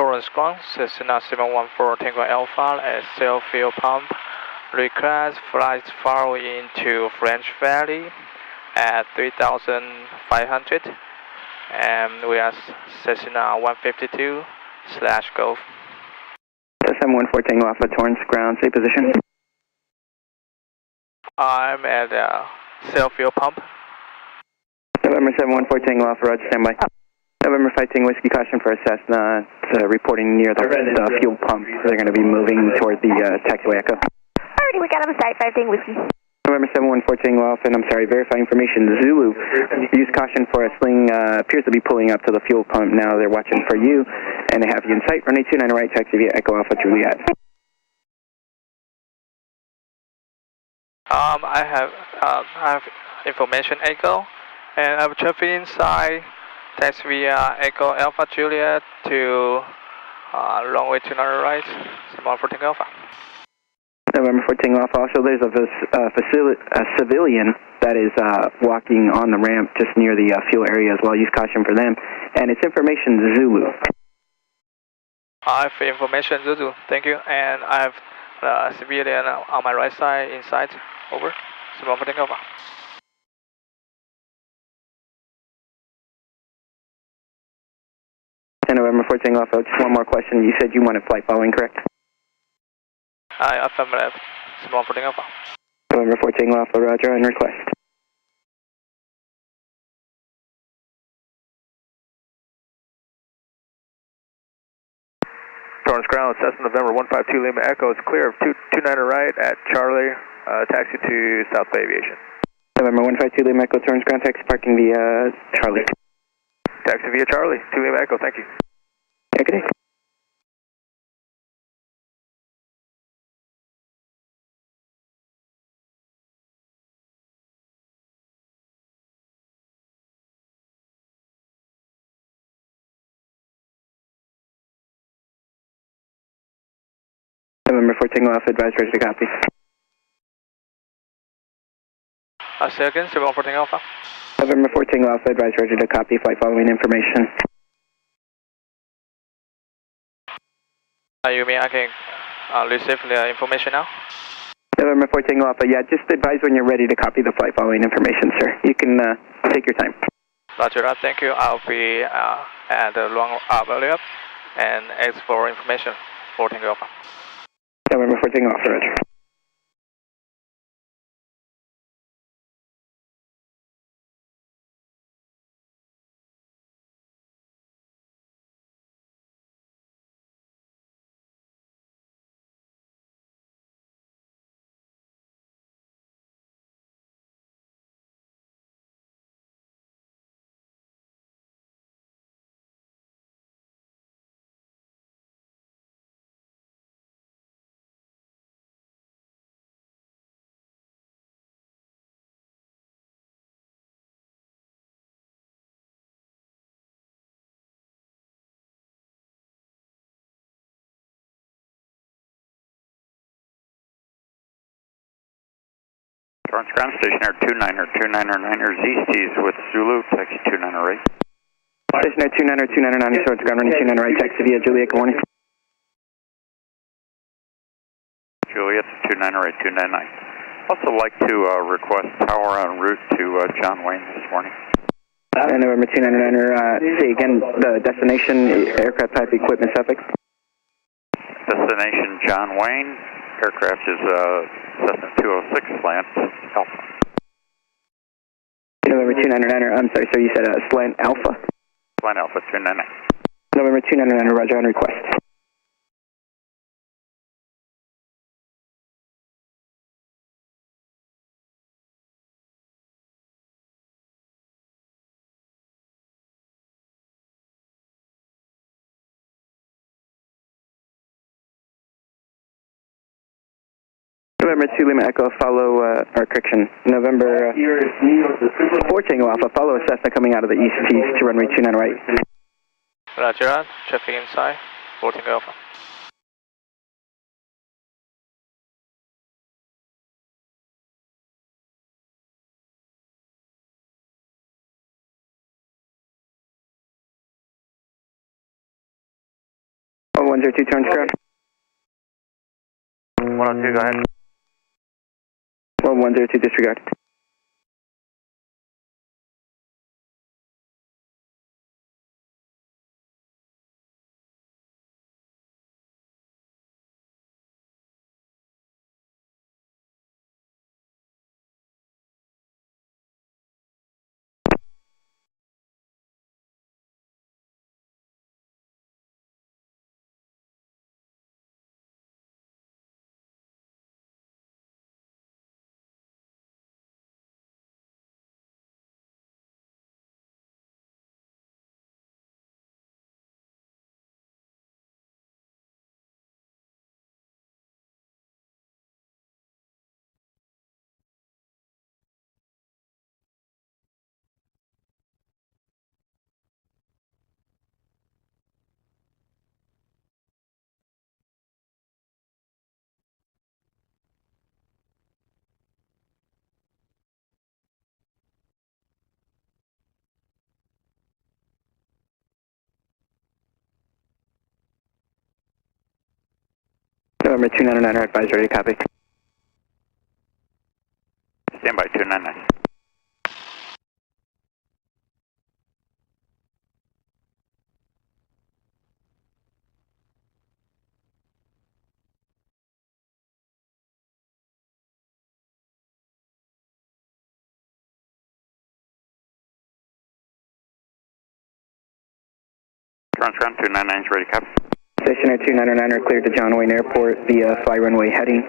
Torrance ground, Cessna 714 Tango Alpha at Sail Fuel Pump. Request flight following to French Valley at 3,500. And we are Cessna 152/Golf. 714 Tango Alpha, Torrance ground, say position. I'm at Sail Fuel Pump. November 714 Tango Alpha, roger, standby. November 5 Tango Whiskey, caution for a Cessna. It's reporting near the fuel pump. They're going to be moving toward the taxiway echo. Alrighty, we got him site 5 Tango Whiskey. November 714 Tango Alpha, and I'm sorry, verify information. Zulu, use caution for a sling, appears to be pulling up to the fuel pump now. They're watching for you, and they have you in sight. Runway 29 right, taxi via Echo Alpha Juliet. I have information Echo, and I'm traffic inside. Taxi via Echo Alpha Juliet to runway 29 right, 714 Alpha. November 14 Alpha. Also, there's a civilian that is walking on the ramp just near the fuel area as well. Use caution for them. And it's information Zulu. I have information Zulu. Thank you. And I have a civilian on my right side inside. Over. 714 Alpha. And November 14 Alpha. Just one more question. You said you wanted flight following, correct? Affirmative. 714 Alpha. November 14 Alpha, roger, and request. Torrance ground, Cessna November 152 Lima Echo is clear of 229 right at Charlie, taxi to South Bay Aviation. November 152 Lima Echo, Torrance ground, taxi parking via Charlie. Taxi via Charlie, 2 Lima Echo, thank you. Yeah, good day. November 14 Alpha, advise ready to copy. Say again, 714 Alpha. November 14 Alpha, advise ready to copy, flight following information. You mean I can receive the information now? November 14 Alpha, yeah, just advise when you're ready to copy the flight following information, sir. You can take your time. Roger that, thank you. I'll be at the long earlier and ask for information. 14 Alpha. November 14 Alpha, roger. Torrance ground, stationer 29029er East, he's with Zulu, taxi 298. Stationer 29029er, Torrance ground, running 29 right, taxi via Juliet, good morning. Juliet, 298, 299. Also like to request power en route to John Wayne this morning. And November 299er, say again, the destination, aircraft type, equipment suffix. Destination John Wayne, aircraft is Cessna 206 slant Alpha. November 299er, I'm sorry, sir, you said slant Alpha? Slant Alpha 299. November 299er, roger, on request. November 2 Lima Echo, follow, or correction, November 4 Tango Alpha, follow a Cessna coming out of the east to runway 29 right. Roger that, traffic inside, 14 Alpha. 102, turns ground. 102, go ahead. 102, disregard. November 299, advise ready, copy. Stand by 299. Turns ground 299 is ready, copy. Stationer 299 are cleared to John Wayne Airport via fly runway heading.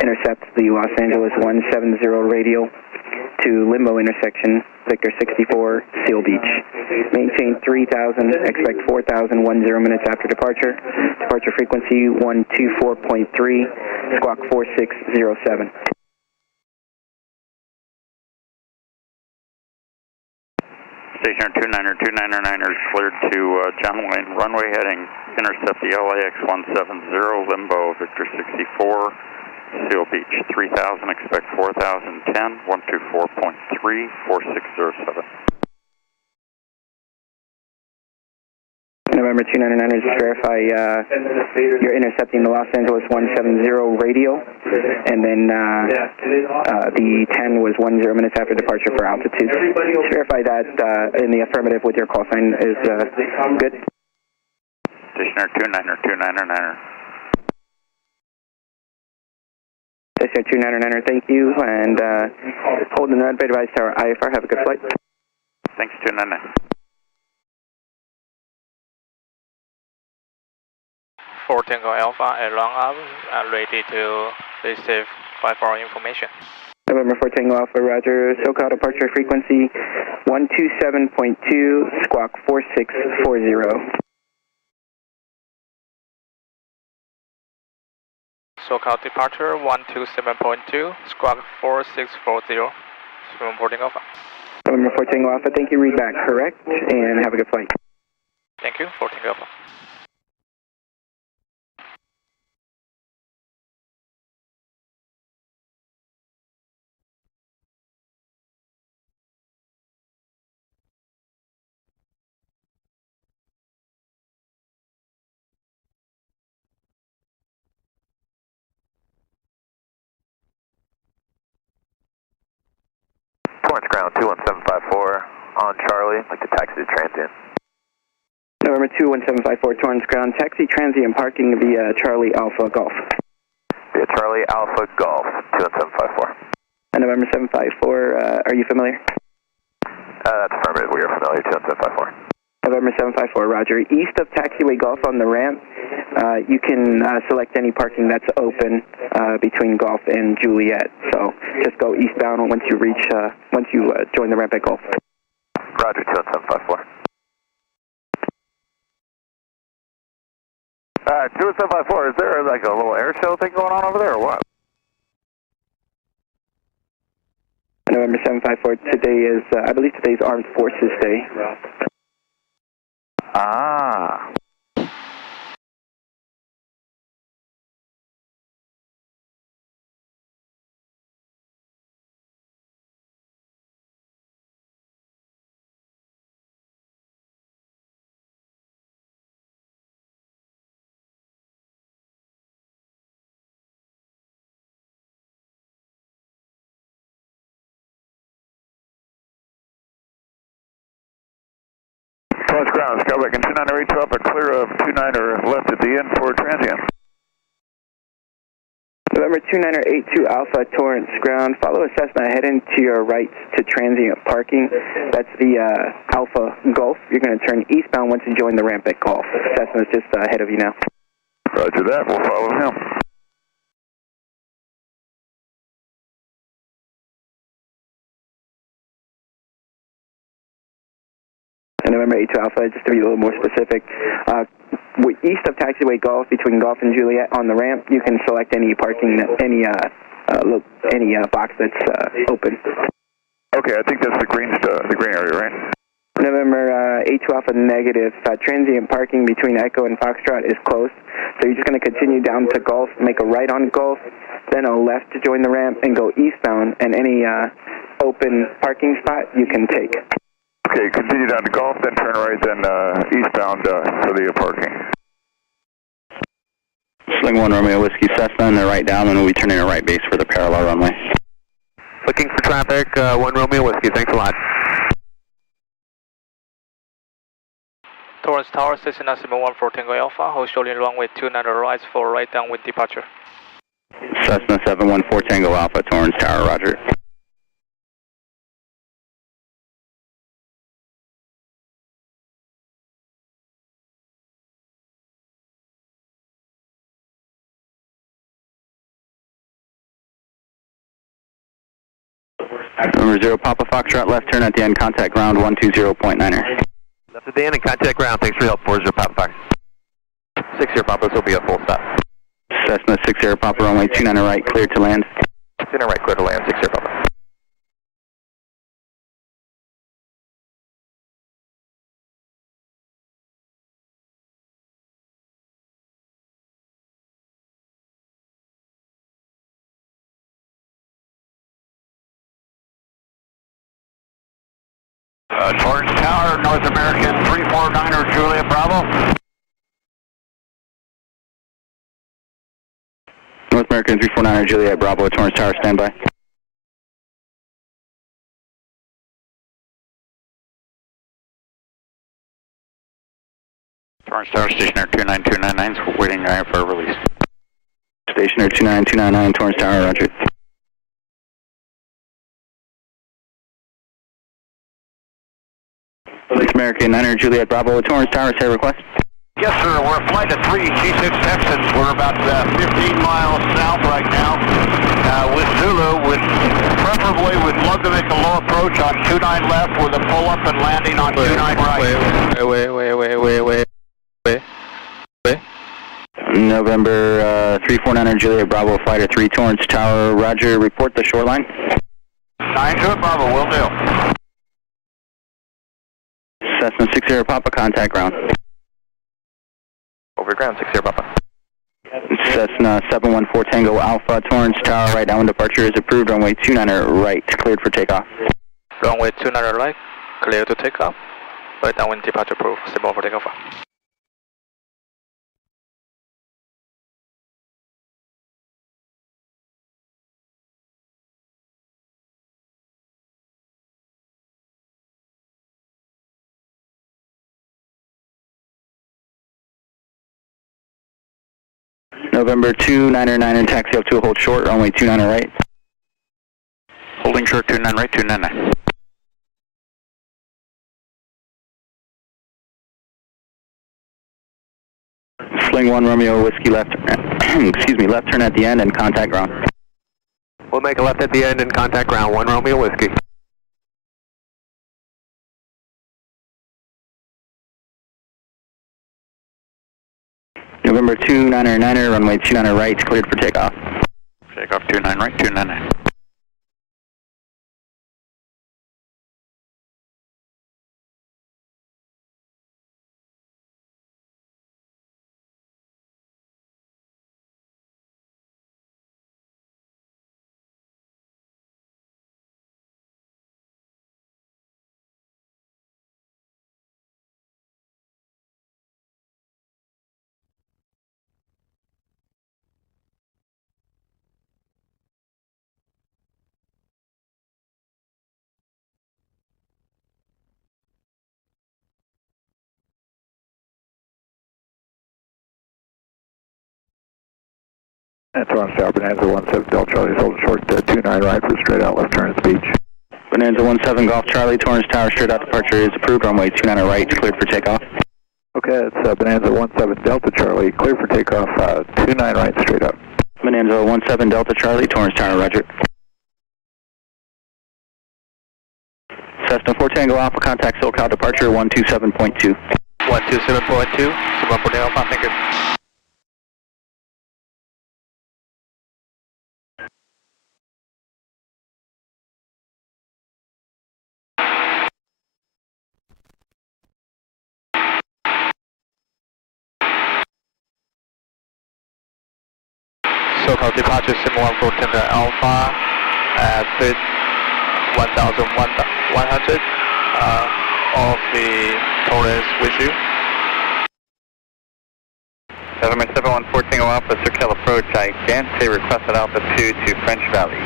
Intercept the Los Angeles 170 radial to Limbo intersection, Victor 64, Seal Beach. Maintain 3000, expect 4000, 10 minutes after departure. Departure frequency 124.3, squawk 4607. Stationer 299 is cleared to John Wayne runway heading. Intercept the LAX 170, Limbo, Victor 64, Seal Beach. 3000, expect 4010, 124.3, 4607. November 299ers, verify you're intercepting the Los Angeles 170 radial, and then the 10 was 10 minutes after departure for altitude. Just verify that in the affirmative with your call sign is good. Stationer 299er. Stationer 299er, thank you, and hold the runway device tower IFR, have a good flight. Thanks 299. 4 Tango Alpha and long arm are ready to receive 5-hour information. November 4 Tango Alpha, roger. SoCal departure frequency 127.2, squawk 4640. SoCal departure 127.2, squawk 4640. Reporting Alpha. November 4 Tango Alpha, thank you. Read back correct, and have a good flight. Thank you, 4 Tango Alpha. Torrance ground 21754 on Charlie, like to taxi to transient. November 21754 Torrance ground, taxi transient parking via Charlie Alpha Golf. Via Charlie Alpha Golf 21754. And November 754, are you familiar? That's affirmative, we are familiar, 21754. November 754, roger. East of taxiway Golf on the ramp, you can select any parking that's open between Golf and Juliet. So just go eastbound once you reach, once you join the ramp at Golf. Roger, 21754. 21754, is there like a little air show thing going on over there or what? November 754, today is, I believe today's Armed Forces Day. Ah. Dallas ground, Skyback and 2982 Alpha, clear of 29er left at the end for transient. November 2982 Alpha, Torrance ground, follow a Cessna, head into your right to transient parking. That's the Alpha Golf. You're going to turn eastbound once you join the ramp at Golf. Cessna's just ahead of you now. Roger that, we'll follow him. And November 82 Alpha, just to be a little more specific, east of taxiway Golf, between Golf and Juliet on the ramp, you can select any parking, any box that's open. Okay, I think that's the green area, right? November 82 Alpha negative, transient parking between Echo and Foxtrot is closed, so you're just going to continue down to Golf, make a right on Golf, then a left to join the ramp, and go eastbound, and any open parking spot you can take. Okay, continue down to Golf, then turn right, then eastbound for the parking. Sling 1 Romeo Whiskey Cessna, and they're right down, and we'll be turning a right base for the parallel runway. Looking for traffic, 1 Romeo Whiskey, thanks a lot. Torrance Tower, Cessna 714 Tango Alpha, hold shortly runway 29 right for right downwind departure. Cessna 714 Tango Alpha, Torrance Tower, roger. Number 0 Papa Foxtrot, left turn at the end, contact ground 120.9er. Left at the end and contact ground, thanks for your help, 40 Papa Fox. 60 Papa, this will be a full stop. Cessna 60 Papa, runway 29 right, clear to land. 29 right, clear to land, 60 Papa. Torrance Tower, North American 349er, Juliet Bravo. North American 349er, Juliet Bravo, Torrance Tower, standby. Torrance Tower, stationer 29299, waiting for release. Stationer 29299, Torrance Tower, roger. North American 9er, Juliet Bravo, Torrance Tower, say request. Yes, sir. We're a flight of 3 G6 Texans. We're about 15 miles south right now. With Zulu, preferably we'd love to make a low approach on 29 left with a pull up and landing on 29 right. Wait. November 349er, Juliet Bravo, Fighter 3, Torrance Tower, roger. Report the shoreline. 9-2 Bravo, will do. Cessna 60 Papa, contact ground. Over ground, 60 Papa. Cessna 714 Tango Alpha, Torrance Tower, right downwind departure is approved. Runway 29er right, cleared for takeoff. Runway 29 right, clear to take off. Right downwind departure approved, stable for takeoff. November 299er, taxi up to a hold short, runway 29er right. Holding short 29 right, 299. Sling 1 Romeo Whiskey left, excuse me, left turn at the end and contact ground. We'll make a left at the end and contact ground, 1 Romeo Whiskey. November 299er, runway 29er right, cleared for takeoff. Takeoff 29 right, 299. And Torrance Tower, Bonanza 17 Delta Charlie, hold short 29 right for straight out left turn at the beach. Bonanza 17 Golf Charlie, Torrance Tower, straight out departure is approved, runway 29 right, cleared for takeoff. Okay, it's Bonanza 17 Delta Charlie, clear for takeoff, 29 right straight up. Bonanza 17 Delta Charlie, Torrance Tower, roger. Cessna 4 Tango Alpha, contact SoCal departure 127.2. 127.2, Singapore Alpha, thank you. SoCal departure, Sim 114 Alpha at 1,100 of the Torres with you. 714 Tango Alpha, SoCal approach, Gigante, requested altitude to French Valley.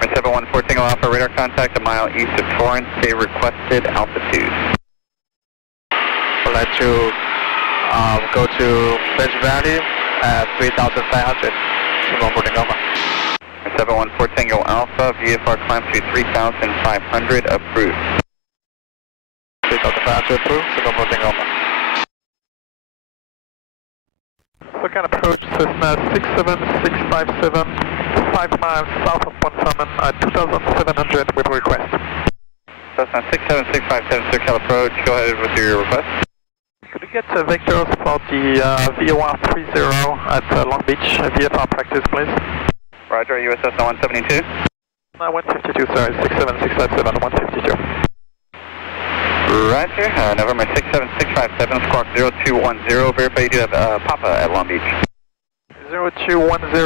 Runway 714 Tango Alpha, radar contact a mile east of Torrance, they requested altitude. I'd like to go to French Valley at 3,500. Singapore Alpha. 714 Tango Alpha, VFR climb to 3,500, approved. 3,500 approved, Singapore Alpha. So can approach Cessna 67657, 5 miles south of Bonsaman at 2,700 with request. Cessna 67657, SoCal approach, go ahead with your request. Could we get vectors for the VOR 30 at Long Beach VFR practice, please? Roger, USS 172. 152, sorry, 67657, 152. Roger, November 67657, squawk 0210, verify you do have Papa at Long Beach. 0210.